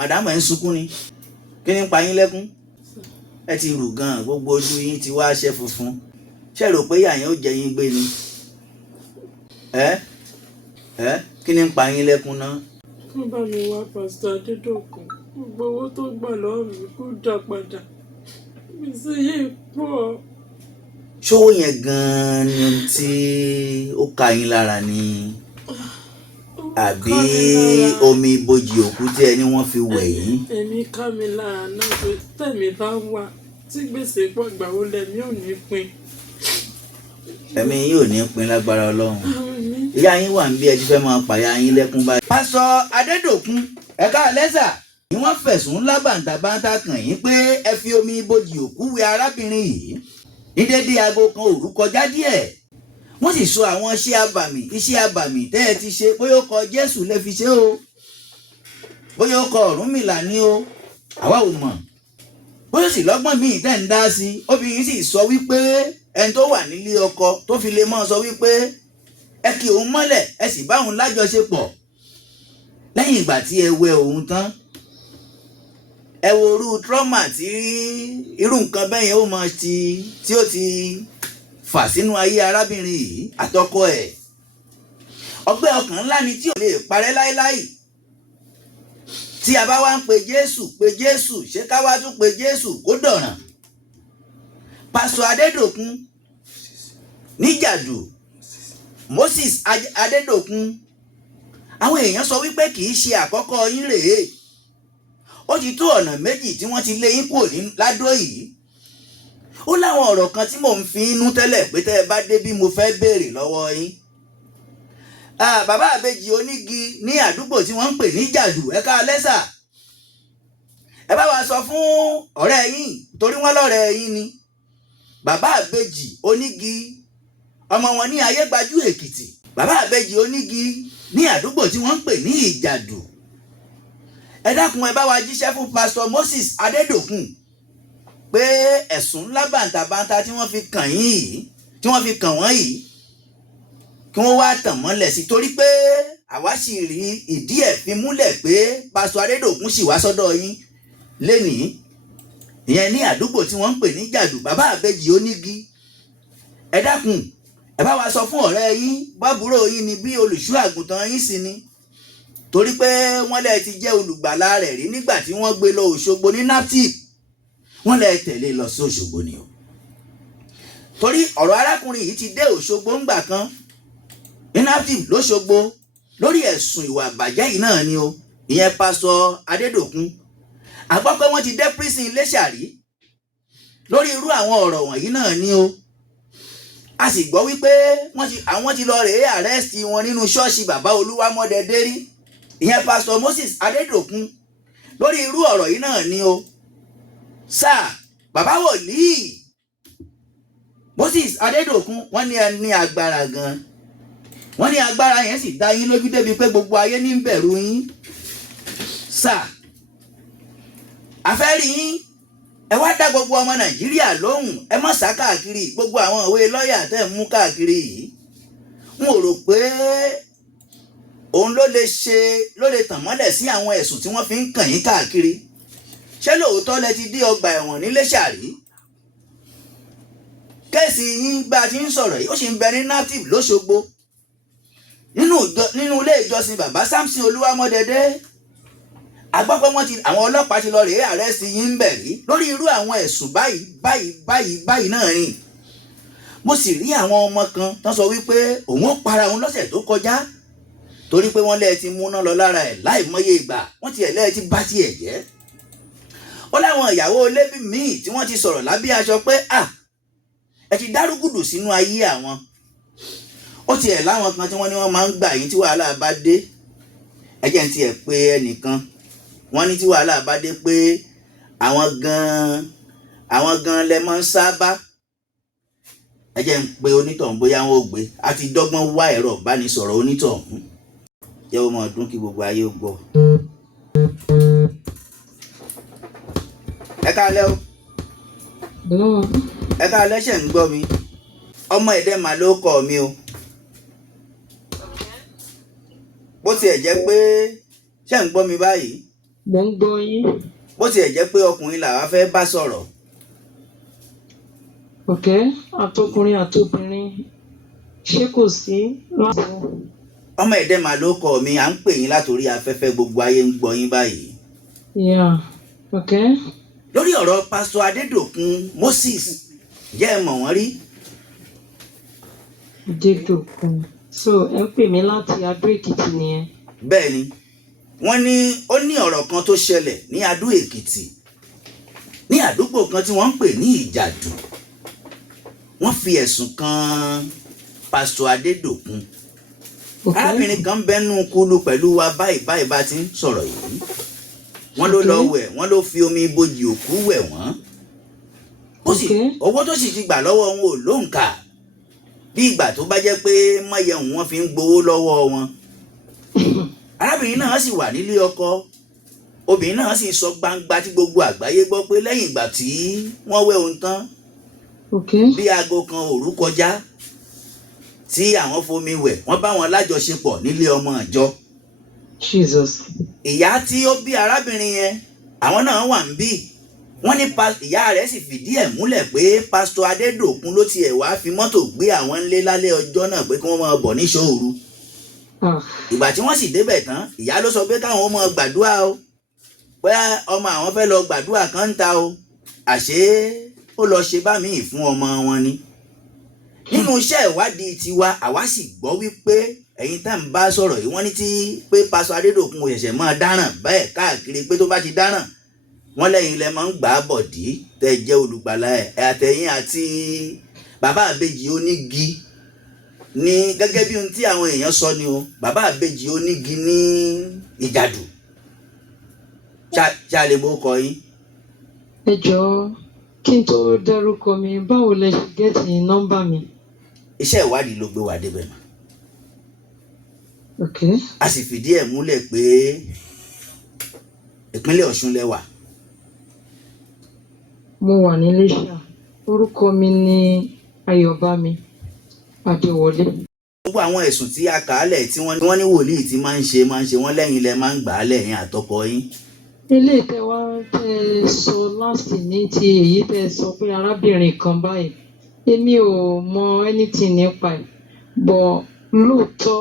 màdámù ẹ̀ ń sunkún ni kí ni ń pa yín lẹ́kún ẹ ti rù gan gbogbo ojú yín ti wá ṣẹ́ funfun ṣe rò pé ìyá yẹn ó jẹ yín gbé ni kí ni ń pa yín lẹ́kún náà. wọ́n bá mi wá pásítọ̀ Adédọ̀kun gbogbo owó tó gbà lọ́wọ́ mi kó dá padà gbèsè yìí pọ̀. ṣówó yẹn gan-an ni tí ó ka yín lára ni àbí omi ibojì òkú tí ẹni wọ́n fi wẹ̀ yín. ẹ̀mí ká mi lára náà pé tẹ̀mí bá wà tí gbèsè pọ̀ gbà ó lẹ́mí ò ní pin. ẹ̀mí yín ò ní pin lágbára Ọlọ́run. ìyá yín wà ń bí ẹ ti fẹ́ máa pàyà yín lẹ́kún báyìí. pásítọ̀ Adédọ̀kun ẹ̀ka lẹ́sà ni wọ́n fẹ̀sùn ńlá bàǹtàbàǹtà kàn yín pé ẹ fi omi ibojì òkú wẹ̀ arábìnrin yìí ní dédé aago kan òru kọjá díẹ̀. wọ́n sì sọ àwọn iṣẹ́ abàmì tẹ́ ẹ ti ṣe bóyá ó kọ Jésù lẹ fi ṣe o bóyá ó kọ Ọ̀rúnmìlà ni o àwa ò mọ̀ bóyá sì lọ́gbọ́n míì tẹ́ ń dá sí i. obìnrin sì sọ wípé ẹni tó wà nílé ọkọ tó fi lè mọ́ sọ wípé ẹ kì òun mọ́lẹ̀ ẹ sì bá òun lájọṣepọ̀ lẹ́yìn ìgbà tí ẹ wẹ òun tán. ẹ wo irú trauma tí irú nǹkan bẹ́ẹ̀ yẹn ó mọ tí ó ti fà sínú ayé arábìnrin yìí àtọkọ ẹ̀. ọgbẹ́ ọkàn ńlá ni tí ò lè parẹ́ láéláé. tí a bá wá ń pe Jésù ṣé ká wá tún pe Jésù kó dọ̀ràn. pásítọ̀ Adédọ̀kun níjàdù Moses Adédọ̀kun àwọn èèyàn sọ wípé kì í ṣe àkọ́kọ́ yín rèé ó ti tó ọ̀nà méjì tí wọ́n ti lé yín kúrò ní Ládó yìí. ó láwọn ọ̀rọ̀ kan tí mò ń fi inú tẹ́lẹ̀ pé tẹ́ ẹ bá dé bí mo fẹ́ béèrè lọ́wọ́ yín. bàbá àbèjì onígi ní àdúgbò tí wọ́n ń pè ní Jàdù ẹ̀ka lẹ́sà ẹ bá wa sọ fún ọ̀rẹ́ yín torí wọ́n lọ́rẹ́ yín ni bàbá àbèjì onígi ọmọ wọn ní Ayégbájú Èkìtì bàbá àbèjì onígi ní àdúgbò tí wọ́n ń pè ní Ìjàdù. ẹ dákun ẹ bá wa jíṣẹ́ fún pásítọ̀ Moses Adédọ̀kun pé ẹ̀sùn ńlá bàǹtàbàǹtà tí wọ́n fi kàn yín yìí tí wọ́n fi kàn wọ́n yìí kí wọ́n wá tàn mọ́lẹ̀ sí torí pé àwa sì rí ìdí ẹ̀ fi múlẹ̀ pé pásítọ̀ Adédọ̀kun sì wá sọ́dọ̀ yín lénìí ìyẹn ní àdúgbò tí wọ́n ń pè ní Jàdù bàbá àbèjì onígi. ẹ dákun ẹ bá wa sọ fún ọ̀rẹ́ yín bábúrò yín ni bí olùṣọ́ àgùntàn yín sì ni torí pé wọ́n lè ti jẹ́ olùgbàlà rẹ̀ rí nígbà tí wọ́n gbé lọ Òṣogbo ní naptip wọ́n lè tẹ̀lé lọ sí Òṣogbo ni o torí ọ̀rọ̀ arákùnrin yìí ti dé Òṣogbo ńgbà kan ní naptip lóṣogbo lórí ẹ̀sùn ìwà àbàjẹ́ yìí náà ni o ìyẹn pásítọ̀ Adédọ̀kun a gbọ́ pé wọ́n ti dé prison Iléṣà rí lórí irú àwọn ọ̀rọ̀ wọ̀nyí náà ni o a sì gbọ́ wípé àwọn ti lọ rèé àrẹ́sì wọn nínú ṣọ́ọ̀ṣì bàbá Olúwamọ́dẹdé rí ìyẹn pásítọ̀ Moses Adédọ̀kun lórí irú ọ̀rọ̀ yìí náà ni o sáà bàbá wòlíì Moses Adédọ̀kun wọ́n ní ẹni agbára gan wọ́n ní agbára yẹn sì dá yín lójú débi pé gbogbo ayé ní ń bẹ̀rù yín sáà àfẹ́rí yín ẹ wá dá gbogbo ọmọ Nàìjíríà lóhùn ẹ má sá káàkiri gbogbo àwọn ìwé lọ́ọ̀yà tẹ́ ń mú káàkiri yìí n ò rò pé òun ló lè tàn mọ́lẹ̀ sí àwọn ẹ̀sùn tí wọ́n fi ń kàn yín káàkiri ṣé lóòótọ́ lẹ ti dé ọgbà ẹ̀wọ̀n ní Iléṣà rí kéèsì yín bá a ti ń sọ̀rọ̀ yìí ó sì ń bẹ ní naptip lóṣogbo nínú ilé ìjọsìn bàbá Samson Olúwamọ́dẹdé a gbọ́ pé àwọn ọlọ́pàá ti lọ rèé àrẹ́sì yín ń bẹ̀ rí lórí irú àwọn ẹ̀sùn báyìí náà rìn. mo sì rí àwọn ọmọ kan tán sọ wípé òun ó para òun lọ́sẹ̀ tó kọjá torí pé wọ́n lẹ́ẹ̀ ti múná lọ lára ẹ̀ láì mọye ìgbà wọ́n ti lẹ́ẹ̀ ti bá tiẹ̀ jẹ́. ó láwọn ìyàwó olébí míì tí wọ́n ti sọ̀rọ̀ lábẹ́ aṣọ pé ẹ ti dárúgùdù sínú ayé àwọn. ó tiẹ̀ láwọn kan tí wọ́n ní wọ́n máa ń gbà yín tí wàhálà bá dé ẹ jẹ́ ń tiẹ̀ pé ẹnìkan wọ́n ní tí wàhálà bá dé pé àwọn gan lẹ mọ́ ń sábà ẹ jẹ́ ń pe onítọ̀hún bóyá wọn ò gbé a ti dọ́gbọ́n wá ẹ̀rọ ìbánisọ̀rọ̀ onítọ̀hún jẹ́ ó mọ̀ ọdún kí gbogbo ayé ó gbọ́. ẹ káalẹ́ o ẹ káalẹ́ ṣẹ̀ ń gbọ́ mi ọmọ ẹ̀dẹ́mà ló kọ́ mi o bó tiẹ̀ jẹ́ pé ṣẹ̀ ń gbọ́ mi báyìí. Mo ń gbọ́ yín. Bó tiẹ̀ jẹ́ pé ọkùnrin làwa fẹ́ bá sọ̀rọ̀. Okay, àtọkùnrin àtobìnrin ṣé kò sí láti. Ọmọ Ẹ̀dẹ́mà ló kọ mi, à ń pè yín látòrí afẹ́fẹ́, gbogbo ayé ń gbọ́ yín báyìí. Yeah, okay. Lórí ọ̀rọ̀ pásítọ̀ Adédòkun Moses, jẹ́ ẹ mọ̀ wọ́n rí? Adédòkun. So ẹ ń pè mí láti Adó Èkìtì nìyẹn. Bẹ́ẹ̀ ni, wọ́n ní ó ní ọ̀rọ̀ kan tó ṣẹlẹ̀ ní Adó Èkìtì, ní àdúgbò kan tí wọ́n ń pè ní Ìjàdù. Wọ́n fi ẹ̀sùn kan pásítọ̀ Adédòkun. Arábìnrin kan bẹ́nu kúlú pẹ̀lú wa báyìí bá ti ń sọ̀rọ̀ yìí. Wọ́n ló lọ wẹ̀, wọ́n ló fi omi ibojì òkú wẹ̀ wọ́n. Owó tó sì ti gbà lọ́wọ́ wọn ò lóǹkà, bí ìgbà tó bá jẹ́ pé mọ́yẹ̀hún wọn fi ń gbowó lọ́wọ́ wọn. Arábìnrin náà sì wà nílé ọkọ. Obìnrin náà sì sọ gbangba tí gbogbo àgbáyé gbọ́ pé lẹ́yìn ìgbà tí wọ́n wẹ̀ òun tán, bí aago kan òru kọjá tí àwọn fomi wẹ̀, wọ́n bá wọn lájọṣepọ̀ nílé ọmọ ìjọ. Jesus. Ìyá tí ó bí arábìnrin yẹn, àwọn náà wà ń bí. Wọ́n ní ìyá rẹ̀ sì fìdí ẹ̀ múlẹ̀ pé pásítọ̀ Adédòkun ló tiẹ̀ wá fi mọ́tò gbé àwọn ńlé lálẹ́ ọjọ́ náà pé kí wọ́n máa bọ̀ níṣọ́ òru. Ìgbà tí wọ́n sì débẹ̀ tán, ìyá ló sọ pé káwọn máa gbàdúrà o, pé ọmọ àwọn fẹ́ lọ gbàdúrà kan ń ta o. Àṣé ó lọ ṣe bá míì fún ọmọ wọn ni. Nínú iṣẹ́ ìwádìí tiwa, àwa sì gbọ́ wípé ẹ̀yin tá ń bá sọ̀rọ̀ yìí, wọ́n ní pé pásítọ̀ Adédòkun ṣẹ̀ṣẹ̀ máa dáràn bẹ́ẹ̀ káàkiri, pé tó bá ti dáràn wọ́n lẹ́yìn ilẹ̀ máa ń gbà á bọ̀dí tẹ́ jẹ́ olùgbàlà ẹ̀ àtẹ̀yìn àti bàbá àbèjì onígi ní gẹ́gẹ́ bí ohun tí àwọn èèyàn sọ ni o, bàbá àbèjì onígi ní Ìjàdù. Ṣá lè mọ̀ kọ yín? Ẹ jọ̀ọ́, kí n tó dárúkọ mi, báwo lẹ ṣe gẹ́tì nọ́mbà mi? Iṣẹ́ ìwádìí ló gbé wa débẹ̀ mọ́. Okay. A sì fìdí ẹ̀ múlẹ̀ pé ìpínlẹ̀ Ọ̀ṣun lẹ wà. Mo wà ní Iléṣà. Orúkọ mi ni Ayọ̀bámi Adéwọlé. Gbogbo àwọn ẹ̀sùn tí a kà á lẹ̀ tí wọ́n ní wòlíì tí máa ń ṣe wọ́n lẹ́yìn ilẹ̀ máa ń gbà á lẹ́yìn àtọkọ yín. Ilé ìtẹ́wá tẹ́ sọ láti ní ti èyí tẹ́ sọ pé arábìnrin kan báyìí. Èmi ò mọ anything nípa ẹ̀, bọ̀ lóòótọ́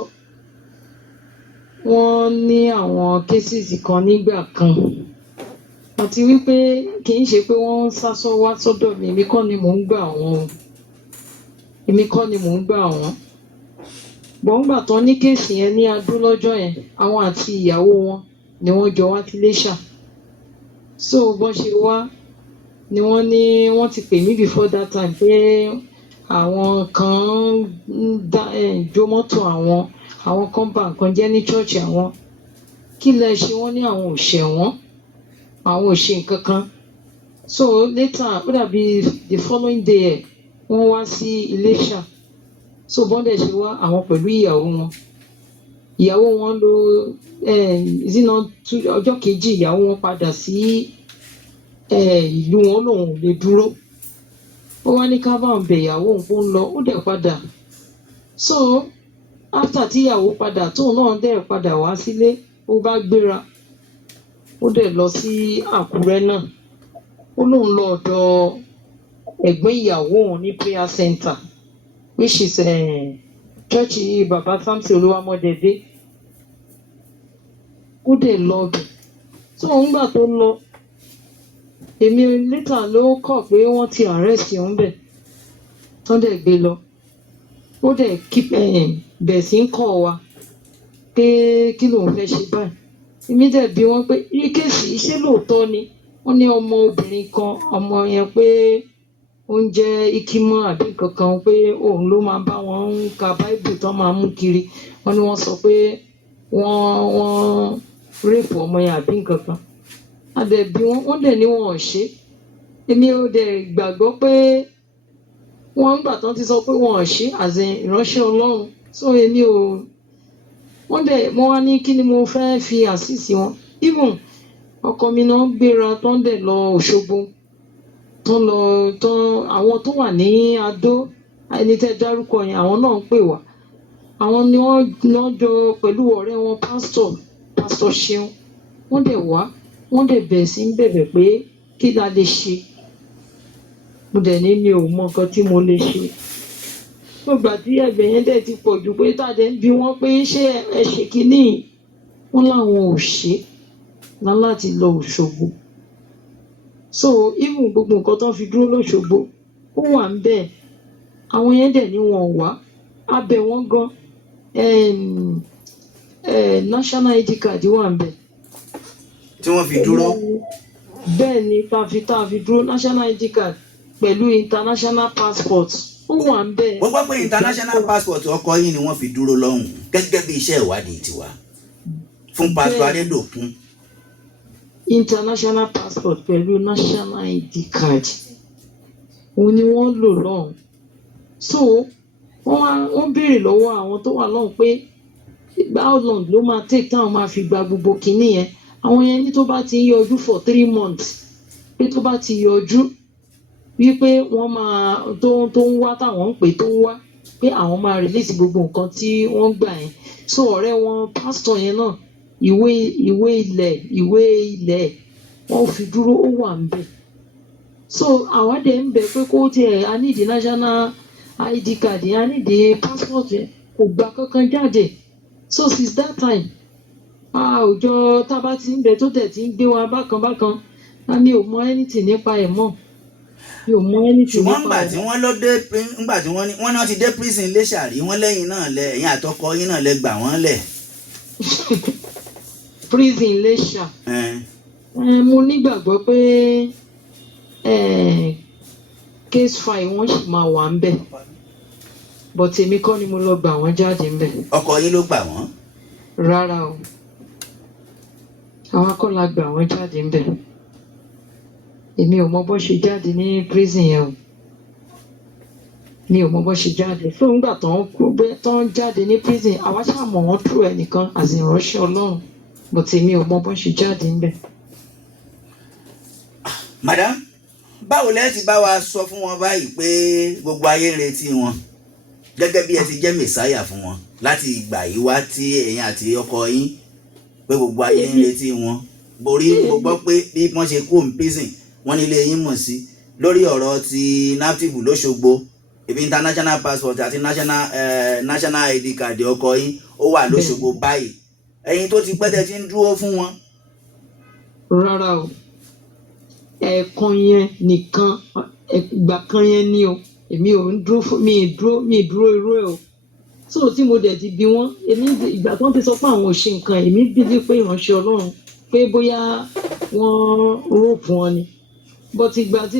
wọ́n ní àwọn cases kan nígbà kan. Àti wípé kì í ṣe pé wọ́n ń sásọ wá sọ́dọ̀ mi, èmi kọ́ ni mò ń gbà wọ́n. Gbọ̀ngbà tán ní kéèsì yẹn ní Adó lọ́jọ́ yẹn, àwọn àti ìyàwó wọn ni wọ́n jọ wá sí Iléṣà. So bọ́n ṣe wá ni wọ́n ní wọ́n ti pè mí before that time pé àwọn kan ń jó mọ́tò àwọn kan bà nǹkan jẹ́ ní church àwọn. Kí lẹ ṣe? Wọ́n ní àwọn ò ṣẹ̀ wọ́n, àwọn ò ṣe nǹkan kan. So later ó dàbí the following day wọ́n wá sí Iléṣà. So bọ́ndẹ̀ ṣe wá àwọn pẹ̀lú ìyàwó wọn ló ọjọ́ kejì ìyàwó wọn padà sí ìlú wọn, lòun ò lè dúró. Ó wá ní ká bá ń bẹ ìyàwó òun kó ń lọ, ó dẹ̀ padà. So after tí ìyàwó padà, tóun náà dẹ̀ padà wá sílé, ó bá gbéra, ó dẹ̀ lọ sí Àkúrẹ́ náà. Ó lóun lọ ọ̀dọ̀ ẹ̀gbọ́n ìyàwó òun ní prayer center, which is church Baba Samson Olúwamọ́dẹ̀dé. Ó dẹ̀ lọ bẹ̀. So ńgbà tó lọ, èmi later ló kọ̀ pé wọ́n ti arrest òun bẹ̀, tó dẹ̀ gbé lọ. Ó dẹ̀ bẹ̀ sí ń kọ̀ wa pé kí lòun fẹ́ ṣe báyìí. Èmi dẹ̀ bi wọ́n pé kéèsì ṣé lóòótọ́ ni? Wọ́n ní ọmọ obìnrin kan, ọmọ yẹn pé ó ń jẹ́ ikímọ́ àbí nǹkan kan, pé òun ló máa bá wọn ń ka Bible tán máa mú kiri. Wọ́n ní wọ́n sọ pé wọ́n rape ọmọ yẹn àbí nǹkan kan. A dẹ̀ bi wọ́n dẹ̀ ní wọn ò ṣe. Èmi ò dẹ̀ gbàgbọ́ pé wọ́n ń gbà tán ti sọ pé wọn ò ṣe as ìránṣẹ́ Ọlọ́run. So èmi ò, wọ́n wá ní kí ni mo fẹ́ fi àṣìṣe wọn. Even ọkọ mi náà gbéra tán dẹ̀ lọ Òṣogbo, àwọn tó wà ní Adó, ẹni tẹ́ dárúkọ yẹn, àwọn náà ń pè wá. Àwọn ni wọ́n jọ pẹ̀lú ọ̀rẹ́ wọn pásítọ̀ Ṣeun. Wọ́n dẹ̀ wá, wọ́n dẹ̀ bẹ̀rẹ̀ sí ń bẹ̀bẹ̀ pé kí la lè ṣe. Mo dẹ̀ ní mi ò mọ nǹkan tí mo lè ṣe. Nígbà tí ẹ̀bẹ̀ yẹn dẹ̀ ti pọ̀ jù pé tàdé ń bi wọ́n pé ṣé ẹ ṣe kínní, wọ́n láwọn ò ṣe láti lọ Òṣogbo. So even gbogbo nǹkan tó fi dúró l'Óṣogbo ó wà ń bẹ̀. Àwọn yẹn dẹ̀ ní wọn wá. A bẹ̀ wọ́n gan. National ID card wà ń bẹ̀. tí wọ́n fi dúró. Bẹ́ẹ̀ ni tá a fi dúró national ID card pẹ̀lú international passport ó wà ń bẹ̀. wọ́n gbọ́ pé international passport ọkọ yín ni wọ́n fi dúró lọ́hùn gẹ́gẹ́ bí iṣẹ́ ìwádìí tiwa fún Pastor Adédòkun. International passport pẹ̀lú national ID card òun ni wọ́n lò lọ́hùn. So wọ́n béèrè lọ́wọ́ àwọn tó wà lọ́hùn pé how long ló máa take táwọn máa fi gba gbogbo kinní yẹn. Àwọn yẹn ní tó bá ti ń yọjú for 3 months pé tó bá ti yọjú wípé wọ́n máa tó ń wá táwọn ń pè tó ń wá pé àwọn máa release gbogbo nǹkan tí wọ́n gbà yẹn. So ọ̀rẹ́ wọn pásítọ̀ yẹn náà ìwé ilẹ̀ wọ́n fi dúró ó wà ń bẹ̀. So àwa dẹ̀ ń bẹ̀ pé kó tiẹ̀ a need national ID card yẹn a need passport yẹn kò gbà kankan jáde. So since that time òjò tá a bá ti ń bẹ tó tẹ̀ tí ń gbé wa bákan mi ò mọ anything nípa ẹ̀ mọ́. Mi ò mọ anything nípa ẹ̀. ṣùgbọ́n ńgbà tí wọ́n lọ dé ńgbà tí wọ́n náà ti dé prison Iléṣà rí wọ́n lẹ́yìn náà ẹ̀yìn àtọkọ yín náà lẹ gbà wọ́n lẹ̀. Prison Iléṣà. Mo nígbàgbọ́ pé case file wọ́n sì máa wà ń bẹ̀. But èmi kọ́ ni mo lọ gbà wọ́n jáde ń bẹ̀. ọkọ yín ló gbà wọ́n. Rárá o. Àwa kọ́ la gbà wọ́n jáde ń bẹ̀. Èmi ò mọ bó ṣe jáde ní prison yẹn o. Mi ò mọ bó ṣe jáde. Fún ìgbà tó ń jáde ní prison, àwa ṣáà mọ̀ wọ́n through ẹnìkan as ìránṣẹ́ Ọlọ́run. But èmi ò mọ bó ṣe jáde ń bẹ̀. Madam, báwo lẹ ti bá wa sọ fún wọn báyìí pé gbogbo ayé ń retí wọn gẹ́gẹ́ bí ẹ ti jẹ́ mẹ̀sáyà fún wọn láti ìgbà yìí wá tí ẹ̀yin àti ọkọ yín pé gbogbo ayé ń retí wọn borí mo gbọ́ pé bí wọ́n ṣe kú òun prison wọ́n nílé yín mọ̀ sí lórí ọ̀rọ̀ ti NAFTIP l'Óṣogbo ibi international passport àti national ID card ọkọ yín ó wà l'Óṣogbo báyìí ẹ̀yin tó ti pẹ́ tẹ́ ti ń dúró fún wọn. Rárá o ẹ̀ẹ̀kan yẹn nìkan ìgbà kan yẹn ni o èmi ò ń dúró fún mi dúró irú ẹ̀ o. So tí mo dẹ̀ ti bi wọ́n ìgbà tó ń ti sọ pé àwọn ò ṣe nǹkan èmi bíbí pé ìránṣẹ́ Ọlọ́run pé bóyá wọ́n rò fún wọn ni. But ìgbà tí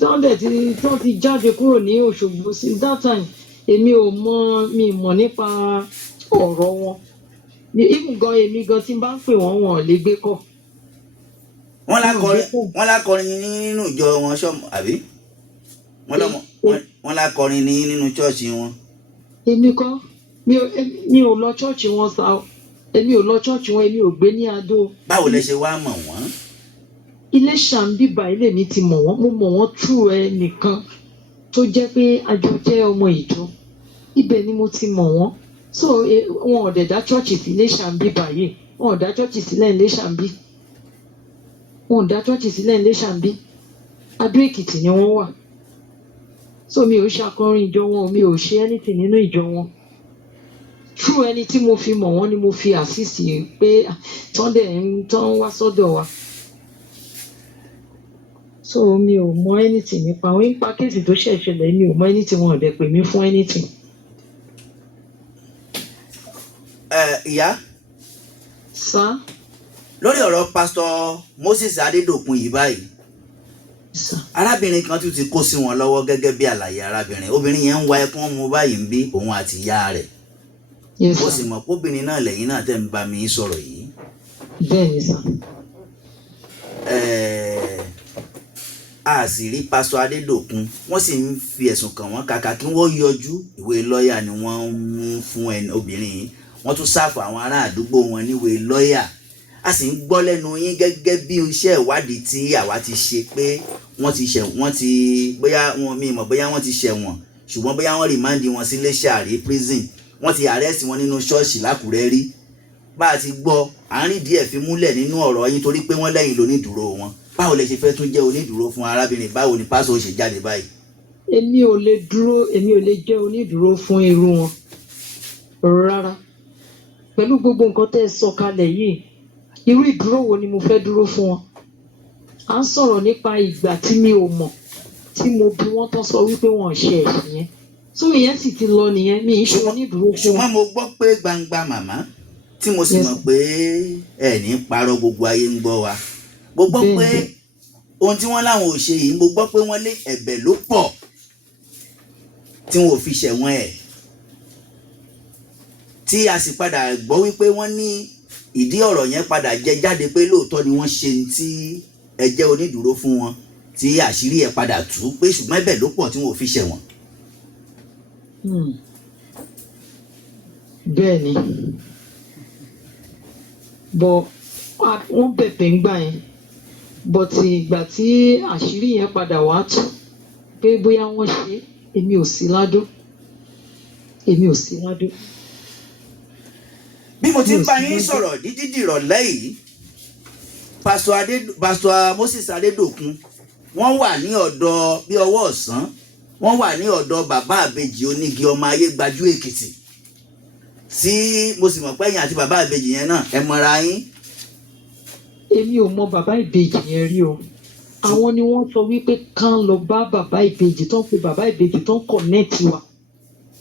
wọ́n ti jáde kúrò ní Òṣogbo sí that time èmi ò mọ̀ nípa ọ̀rọ̀ wọn. Èmi gan tí n bá ń pè wọ́n wọn ò lè gbé kọ́. wọ́n lákọrin nínú ìjọ wọn ṣọ́ọ̀mù àbí wọ́n lákọrin nínú ṣọ́ọ̀ṣì wọn. Èmi kọ́ mi ò lọ ṣọ́ọ̀ṣì wọn sá o èmi ò lọ ṣọ́ọ̀ṣì wọn èmi ò gbé ní Adó. báwo lẹ ṣe wá mọ̀ wọ́n. Iléṣà ń bíbá ilé mi ti mọ̀ wọ́n mo mọ̀ wọ́n through ẹnìkan tó jẹ́ pé àjọ jẹ́ ọmọ ìjọ ibẹ̀ ni mo ti mọ̀ wọ́n. So wọn ò dẹ̀ dá ṣọ́ọ̀ṣì sí Iléṣà ń bíbá yìí wọn ò dá ṣọ́ọ̀ṣì sílẹ̀ Iléṣà ń bí wọn ò dá ṣọ́ọ̀ṣì sílẹ̀ Iléṣà ń bí Adó Èkìtì ni wọ́n wà. So mi ò ṣàkọrin ìjọ wọn mi ò ṣe anything nínú ìjọ wọn. Through ẹni tí mo fi mọ̀ wọ́n ni mo fi àṣìṣì pé tán wá sọ́dọ̀ wa. So mi ò mọ anything nípa wọn nípa kéèsì tó ṣẹ̀ṣẹlẹ̀ mi ò mọ anything wọn ò dẹ̀ pè mí fún anything. Ìyá. Sá. Lórí ọ̀rọ̀ Pastor Moses Adédòkun yìí báyìí arábìnrin kan tún ti kó sí wọn lọ́wọ́ gẹ́gẹ́ bí àlàyé arábìnrin obìnrin yẹn ń wá ẹkún mu báyìí ń bí òun àti ìyá rẹ̀ ó sì mọ̀ pé obìnrin náà lẹ́yìn náà tẹ̀ ń bá mi sọ̀rọ̀ yìí. Bẹ́ẹ̀ni sà. A sì rí Pastor Adédòkun wọ́n sì ń fi ẹ̀sùn kàn wọ́n kàkà kí wọ́n yọjú ìwé lọ́ọ̀yà ni wọ́n mú fún obìnrin yìí wọ́n tún sáfù àwọn ará àdúgbò wọn níwèé lọ́ọ̀yà a sì ń gbọ́ lẹ́nu yín gẹ́gẹ́ bí iṣẹ́ ìwádìí tí àwa ti ṣe pé wọ́n ti bóyá wọn mi mọ̀ bóyá wọ́n ti ṣẹ̀wọ̀n ṣùgbọ́n bóyá wọ́n rìmáǹdì wọn sí Iléṣà rí prison wọ́n ti arrest wọn nínú ṣọ́ọ̀ṣì l'Ákúrẹ́ rí bá a ti gbọ́ àárín díẹ̀ fi múlẹ̀ nínú ọ̀rọ̀ yín torí pé wọ́n lẹ́yìn lónídùúró wọn. Báwo lẹ ṣe fẹ́ tún jẹ́ onídùúró fún arábìnrin? Báwo ni pásọ̀ ṣe jáde báyìí? èmi ò lè jẹ́ onídùúró fún irú wọn rárá. Pẹ̀lú gbogbo nǹkan tẹ́ ẹ sọ kalẹ̀ yìí, irú ìdúró wo ni mo fẹ́ dúró fún wọn? À ń sọ̀rọ̀ nípa ìgbà tí mi ò mọ̀, tí mo bí wọ́n tán sọ wípé wọn ò ṣe ẹ̀ṣẹ̀ yẹn. So ìyẹn sì ti lọ nìyẹn, mi ì ṣe onídùúró fún wọn. Ṣùgbọ́n mo gbọ́ pé gbangba màmá, tí mo sì mọ̀ pé ẹ ní parọ́, gbogbo ayé ń gbọ́ wa. Mo gbọ́ pé ohun tí wọ́n láwọn ò ṣe yìí, mo gbọ́ pé wọ́n lé ẹ̀bẹ̀ ló pọ̀ tí wọn ò fi ṣẹ̀wọ̀n ẹ̀. Tí a sì padà gbọ́ wípé wọ́n ní ìdí ọ̀rọ̀ yẹn padà jẹ jáde pé lóòótọ́ ni wọ́n ṣe tí ẹ jẹ́ onídùúró fún wọn, tí àṣírí ẹ̀ padà tú pé ṣùgbọ́n ẹ̀bẹ̀ ló pọ̀ tí wọn ò fi ṣẹ̀wọ̀n. Bẹ́ẹ̀ ni, bọ̀ wọ́n bẹ̀bẹ̀ ń gbà yẹn, bọ̀ tí ìgbà tí àṣírí yẹn padà wá tú pé bóyá wọ́n ṣe, èmi ò sí ládó. Bí mo ti ń bá yín sọ̀rọ̀ dídí dìrọ̀lẹ́ yìí, pásítọ̀ Moses Adédòkun wọ́n wà ní ọ̀dọ̀ bí ọwọ́ ọ̀sán, wọ́n wà ní ọ̀dọ̀ bàbá àbèjì onígi ọmọ ayé gbajú Èkìtì, tí mo sì mọ̀ pé ẹ̀yin àti bàbá àbèjì yẹn náà ẹ mọ̀ra yín. Èmi ò mọ bàbá ìbejì yẹn rí o. Àwọn ni wọ́n sọ wípé kán lọ bá bàbá ìbejì tó ń pe bàbá ìbejì tó ń kọ̀nẹ́ẹ̀tì wa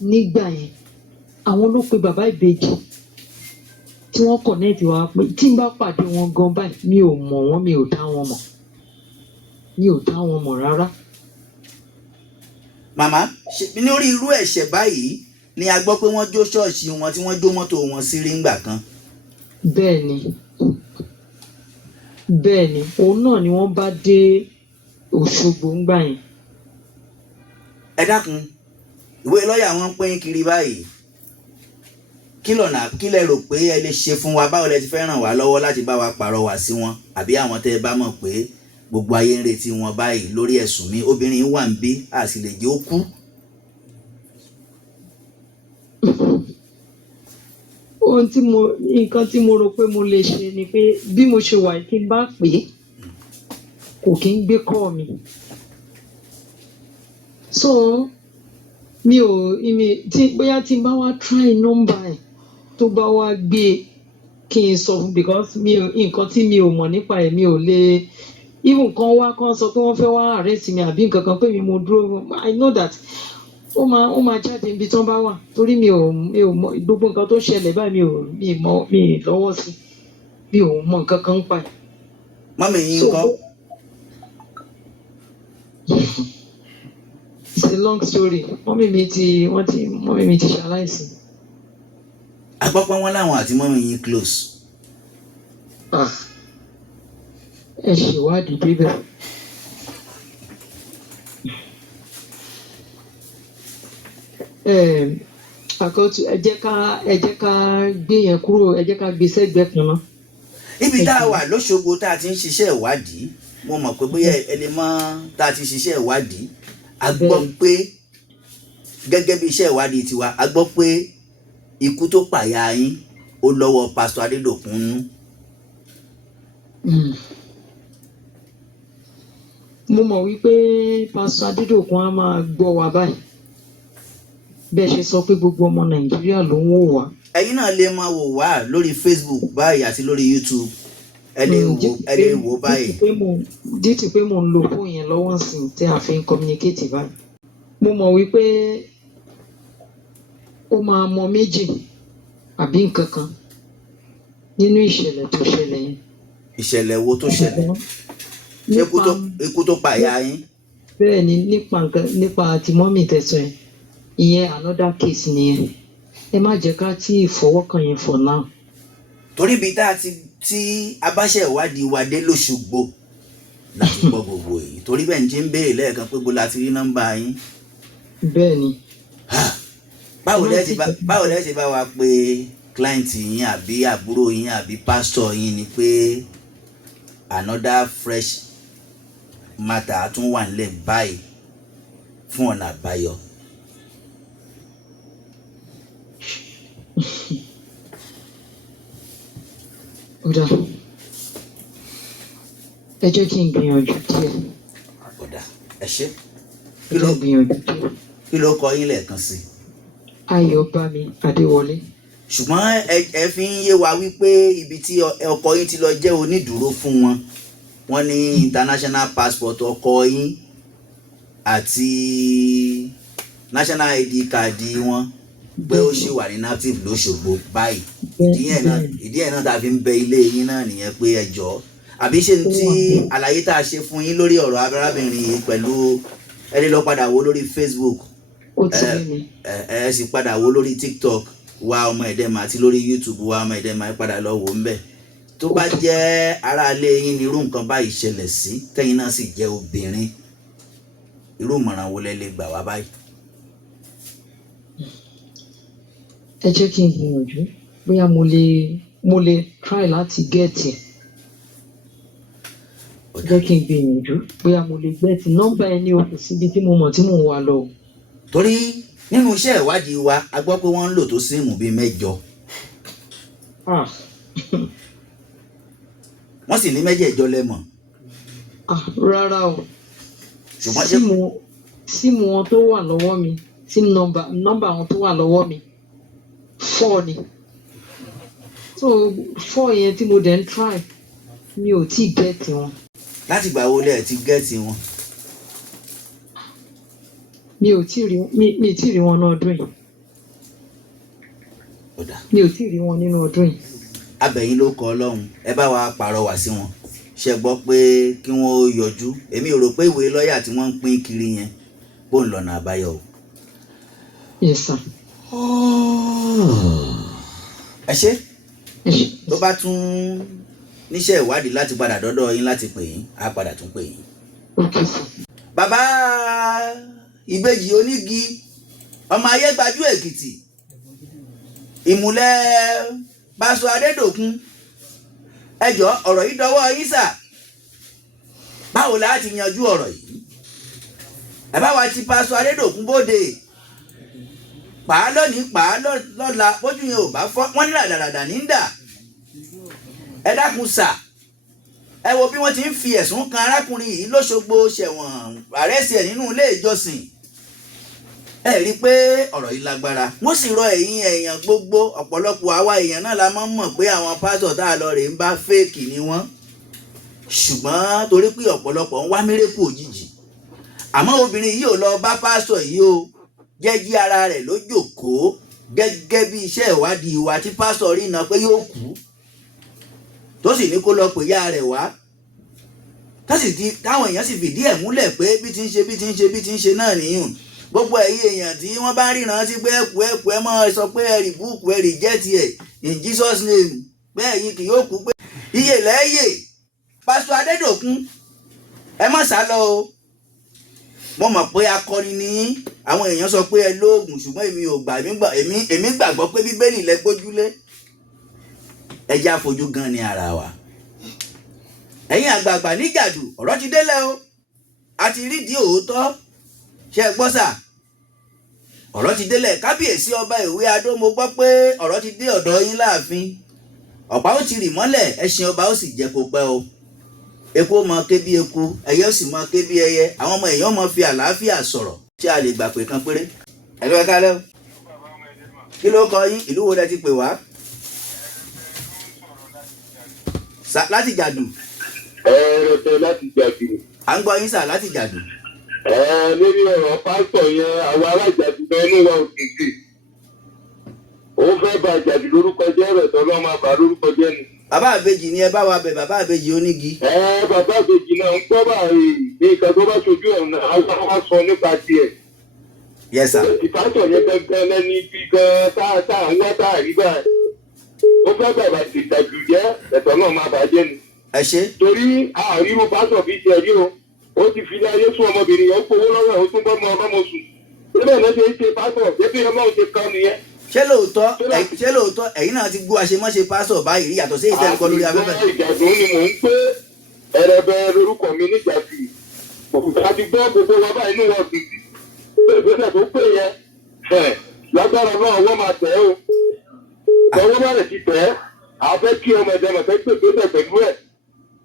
nígbà yẹn. Àwọn ló pe bàbá ìbejì tí wọ́n kọ̀nẹ́ẹ̀tì wa pé tí n bá pàdé wọn gan báyìí, mi ò mọ̀ wọ́n, mi ò dá wọn mọ̀ rárá. Màmá, lórí irú ẹ̀ṣẹ̀ báyìí ni a gbọ́ pé wọ́n jó ṣọ́ọ̀ṣì wọn tí wọ́n jó mọ́tò wọn sí rí ńgbà kan. Bẹ́ẹ̀ ni, òun náà ni wọ́n bá dé Òṣogbo ńgbà yẹn. Ẹ dákun, ìwé lọ́ọ̀yà wọn pín kiri báyìí. Kí lẹ rò pé ẹ lè ṣe fún wa? Báwo lẹ ti fẹ́ ràn wá lọ́wọ́ láti bá wa pàrọwà sí wọn? Àbí àwọn tẹ́ ẹ bá mọ̀ pé gbogbo ayé ń retí wọn báyìí lórí ẹ̀sùn mi, obìnrin wà ń bí, a sì lè jẹ́ ó kú. Nǹkan tí mo rò pé mo lè ṣe ni pé bí mo ṣe wà tí n bá pè é, kò kí ń gbé kọ́ mi. So bóyá tí n bá wá try number ẹ̀ tó bá wá gbé kí n sọ fún, because nǹkan tí mi ò mọ̀ nípa ẹ̀, mi ò lè even kan wá kan sọ pé wọ́n fẹ́ wá arrest mi àbí nǹkan kan pé mo dúró. I know that ó máa jáde níbi tí wọ́n bá wà, torí mi ò mọ̀ gbogbo nǹkan tó ṣẹlẹ̀ báyìí, mi lọ́wọ́ sí, mi ò mọ̀ nǹkan kan pa ẹ̀. Mọ́mì yín ńkọ́? It's a long story. Mọ́mì mi ti ṣaláìsí. A gbọ́ pé wọ́n láwọn àti mọ́mì yín close. Ẹ ṣèwádìí débẹ̀. Àkọ́tù ẹ jẹ́ ká gbé yẹn kúrò, ẹ jẹ́ ká gbé sẹ́gbẹ̀ẹ́ kan náà. Ibi tá a wà lóṣogbo tá a ti ń ṣiṣẹ́ ìwádìí, mo mọ̀ pé bóyá ẹ lè mọ̀ tá a ti ṣiṣẹ́ ìwádìí, a gbọ́ pé gẹ́gẹ́ bí iṣẹ́ ìwádìí tiwa, a gbọ́ pé ikú tó pàyà yín ó lọ́wọ́ pásítọ̀ Adédòkun nú. Mo mọ̀ wípé pásítọ̀ Adédòkun á máa gbọ́ wa báyìí. Bẹ́ẹ̀ ṣe sọ pé gbogbo ọmọ Nàìjíríà ló ń wò wá. Ẹ̀yin náà lè máa wò wá lórí Facebook báyìí àti lórí YouTube. Ẹ lè wò báyìí. Dítì pé mo ń lo fóònù yẹn lọ́wọ́ sí tí a fi ń communicate báyìí. Mo mọ̀ wípé ó máa mọ méjì àbí nǹkan kan nínú ìṣẹ̀lẹ̀ tó ṣẹlẹ̀ yẹn. Ìṣẹ̀lẹ̀ wo tó ṣẹlẹ̀? Ikú tó pàyà yín? Bẹ́ẹ̀ ni, nípa àti mọ́mì tẹ̀sán yẹn. Ìyẹn another case nìyẹn. Ẹ má jẹ́ ká tí ìfọwọ́kàn yẹn for now. Torí ibi tí abáṣẹ ìwádìí wa dé lóṣogbo láti gbọ́ gbogbo èyí, torí bẹ́ẹ̀ ń jí ń béèrè lẹ́ẹ̀kan pé bó la ti rí nọ́mbà yín. Bẹ́ẹ̀ ni. Báwo lẹ́ ṣe bá wa pé client yín àbí àbúrò yín àbí pastor yín ni pé another fresh matter tún wà nílẹ̀ báyìí fún ọ̀nà àbáyọ? Ọ̀dà ẹ jẹ́ kí n gbìyànjú díẹ̀. Ọ̀dà ẹ ṣé. Ẹ jẹ́ gbìyànjú díẹ̀. Kí ló kọ yín lẹ́ẹ̀kan sí? Ayọ̀bámi Adéwọlé. Ṣùgbọ́n ẹ fi ń yé wa wípé ibi tí ọkọ yín ti lọ jẹ́ onídùúró fún wọn, wọ́n ní international passport ọkọ yín àti national ID card wọn pé ó ṣì wà ní native lóṣogbo báyìí. Ìdí ẹ̀ náà tá a fi ń bẹ ilé yín náà nìyẹn pé ẹ jọ̀ọ́. Àbí ṣe tí àlàyé tá a ṣe fún yín lórí ọ̀rọ̀ arábìnrin yìí pẹ̀lú ẹ lè lọ padà wo lórí Facebook, ẹ sì padà wo lórí TikTok wa ọmọ ẹ̀dẹ́mà àti lórí YouTube wa ọmọ ẹ̀dẹ́mà ẹ padà lọ wò ń bẹ̀. Tó bá jẹ́ aráalé yín ni irú nǹkan báyìí ṣẹlẹ̀ sí tẹ́yìn náà sì jẹ́ obìnrin, irú ìmọ̀ràn wo lẹ lè gbà wá báyìí? Ẹ jẹ́ kí n gbìyànjú bóyá mo lè try láti gẹ̀ẹ́tì. Ẹ jẹ́ kí n gbìyànjú bóyá mo lè gẹ̀ẹ́tì nọ́mbà ẹni o kò síbi tí mo mọ̀ tí mò ń wá lọ. Torí nínú iṣẹ́ ìwádìí wa a gbọ́ pé wọ́n ń lò tó síìmù bíi 8. Wọ́n sì ní 8 lẹ́mọ̀. Rárá o. Ṣùgbọ́n síìmù wọn tó wà lọ́wọ́ mi, síìmù nọ́mbà wọn tó wà lọ́wọ́ mi 4 ni. So 4 yẹn tí mo dẹ̀ ń try mi ò tí gẹ̀ẹ́tì wọn. Láti ìgbà wo lẹ ti gẹ̀ẹ́tì wọn? Mi ò tí rí wọn ní ọdún yìí. Mi ò tí rí wọn nínú ọdún yìí. Abẹ̀yìn ló kọ Ọlọ́run, ẹ bá wa pàrọwà sí wọn. Ṣé gbọ́ pé kí wọ́n ó yọjú? Èmi ò rò pé ìwé lọ́ọ̀yà tí wọ́n ń pín kiri yẹn bó ń lọ́nà àbáyọ o. Yes sir. Ẹ ṣé. Tó bá tún níṣẹ́ ìwádìí láti padà dọ́dọ̀ yín láti pè yín, á padà tún pè yín. Okay sir. Bàbá ìbejì onígi ọmọ Ayégbájú Èkìtì, ìmùlẹ̀ Pásọ Adédòkun, ẹ jọ̀ọ́ ọ̀rọ̀ yìí dọwọ́ yín sà. Báwo la ti yanjú ọ̀rọ̀ yìí? Ẹ bá wa ti Pásọ Adédòkun bóde. Pàá lónìí pàá lọ́la bójú yẹn ò bá fọ́ wọ́n ní ràdàràdà ní ń dà. Ẹ dákun sà, ẹ wo bí wọ́n ti ń fi ẹ̀sùn kan arákùnrin yìí lóṣogbo ṣẹ̀wọ̀n àrẹ́sì ẹ̀ nínú ilé ìjọsìn. Ẹ rí i pé ọ̀rọ̀ yìí lágbára. Wọ́n sì rọ ẹ̀yin èèyàn gbogbo, ọ̀pọ̀lọpọ̀ àwa èèyàn náà la máa ń mọ̀ pé àwọn pásítọ̀ tá a lọ rè ń bá fẹ́ẹ̀kì ni wọ́n. Ṣùgbọ́n torí pé ọ̀pọ̀lọpọ̀ ń wá mírèkù òjijì. Àmọ́ obìnrin yìí ò lọ bá pásítọ̀ yìí o, jẹ́jí ara rẹ̀ ló jókòó gẹ́gẹ́ bí iṣẹ́ ìwádìí wa tí pásítọ̀ rí iná pé yóò kú. Tó sì ní kó lọ pè ya rẹ̀ wá. Táwọn èèyàn sì fìdí ẹ̀ múlẹ̀ pé bí ti ń ṣe náà nìyún. Gbogbo ẹ̀yin èèyàn tí wọ́n bá ríran sí pé ẹ̀kú ẹ mọ́ sọ pé ẹ rìbúùkù ẹ rìjẹ́tì ẹ̀ in Jesus name pé ẹ̀yin kì yóò kú pé iye lẹ́yè Pásọ Adédòkun ẹ má sá lọ o. Mo mọ̀ pé akọni ni àwọn èèyàn sọ pé ẹ lóògùn ṣùgbọ́n èmi gbàgbọ́ pé Bíbélì lẹ gbójúlé. Ẹ já fojú gan ni ara wa. Ẹ̀yin àgbààgbà níjàdù ọ̀rọ̀ ti délẹ̀ o. A ti rídìí òótọ́. Ṣé ẹ gbọ́ sà? Ọ̀rọ̀ ti délẹ̀. Kábíyèsí ọba Ìwé Adó, mo gbọ́ pé ọ̀rọ̀ ti dé ọ̀dọ̀ yín láàfin. Ọ̀pá ó ti rì mọ́lẹ̀, ẹṣin ọba ó sì jẹ́ kó pẹ́ o. Eku ó mọ ké bí eku, ẹyẹ ó sì mọ ké bí ẹyẹ. Àwọn ọmọ èèyàn mọ fi àlàáfíà sọ̀rọ̀. Ṣé a lè gbà pé kan péré? Ẹ lọ ká lẹ́ o. Kí ló kọ yín? Ìlú wo lẹ ti pè wá? Láti Jàdù. Ẹ̀rọ̀tẹ̀ láti Jàdù. À ń gbọ́ yín sà láti Jàdù. Lórí ọ̀rọ̀ pásítọ̀ yẹn àwọn ará Jàdù náà inú wa ò kéèké. Ó fẹ́ bà Jàdù lórúkọ jẹ́ rẹ̀ tọ́lọ́ máa bà lórúkọ jẹ́ ni. Bàbá àbèjì ni ẹ bá wa bẹ̀, bàbá àbèjì onígi. Bàbá àbèjì náà ń gbọ́ báyìí ní nǹkan tó bá ṣojú ẹ̀ náà àwọn wá sọ nípa tiẹ̀. Yes sir. Ìpásítọ̀ yẹn gẹ́gẹ́ lẹ́ni bí gan tá à ń wá tá à rí báyìí. Ó fẹ́ bàbá ìdàgbù jẹ́ ẹ̀tọ́ náà máa bàjẹ́ ni. Ẹ ṣé. Torí àríwó pásítọ̀ fi ṣe ẹ̀rí o. Ó ti fi láyé sún ọmọbìnrin yẹn ó gbowó lọ́wọ́ ó tún bọ́ ọmọ sùn. Síbẹ̀ náà ṣe é ṣe pásítọ̀ débi ọmọ òun ṣe kan nìyẹn. Ṣé lóòótọ́ ẹ̀yin náà ti gbọ́ àṣemáṣe pásítọ̀ báyìí yàtọ̀ sí ìtẹ́lẹ̀kọ́ lórí afẹ́fẹ́? Ìjàdùn ni mò ń pé ẹ̀rẹ̀bẹ̀ lórúkọ mi níjàdù. Àti gbọ́ gbogbo wa báyìí inú wọn gbìgbì. Ìgbésẹ̀ tó pè yẹn lágbára náà wọ́n máa tẹ̀ ẹ́ o. Ọwọ́ bá rẹ̀ ti tẹ̀ ẹ́ àfẹ́ kí ọmọ ẹ̀dá màtá gbé gbèsè pẹ̀lú ẹ̀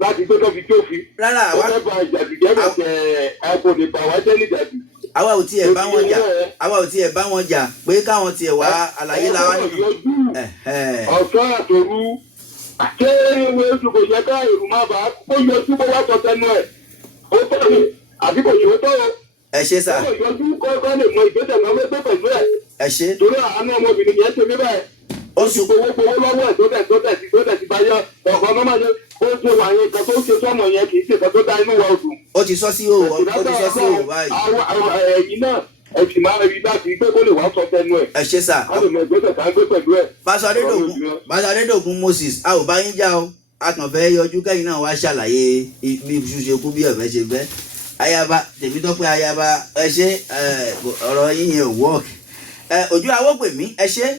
láti gbé tó fi tó fi. rárá ó fẹ́ ba ìjàdù jẹ́ bẹ̀tẹ̀ ẹ̀kọ́ ní bàwá jẹ́ níjàdù. àwa ò tiẹ̀ bá wọn jà àwa ò tiẹ̀ bá wọn jà pé káwọn tiẹ̀ wá àlàyé làwọn nìkan. ọ̀sán àtòru ṣé ìwé oṣù kò yẹ ká èrò má bàá kó yọjú bó wá sọ tẹnu ẹ̀ ó tọ̀ ní àbí kò yóò tọ̀ ọ́. ẹ ṣé sà. ó yọjú kọ́ lè mọ ìgbésẹ̀ náà wọ́n gbé pẹ̀lú ẹ̀. ẹ ṣé. torí àánú ọmọbìnrin yẹn ṣe mí bẹ́ẹ̀. ó sì gbowó lọ́wọ́ ẹ̀ tó tẹ̀ sí báyọ̀ ọ̀kan náà máa ṣe ó ṣe wà yẹn kan tó ṣe sọ́mọ yẹn kì í ṣe kan tó dá inú wa oṣù. ó ti sọ sí òwò báyìí. ẹ̀yin náà ẹ sì máa rí láti pé kó lè wá sọ tẹnu ẹ̀. ẹ ṣé sà. a lè mọ ìgbésẹ̀ tá a gbé pẹ̀lú ẹ̀. Pásítọ̀ Adédòkun Moses a ò bá yín já o a kàn fẹ́ yọjú kẹ́yìn náà wá ṣàlàyé bí iṣu ṣe kú bí ọ̀fẹ́ ṣe fẹ́. Ayaba Tèmítọ́pẹ́ Ayaba ẹ ṣé ọ̀rọ̀ yín yẹn ò wọ́ọ̀kì. Ojú awó pè mí ẹ ṣé.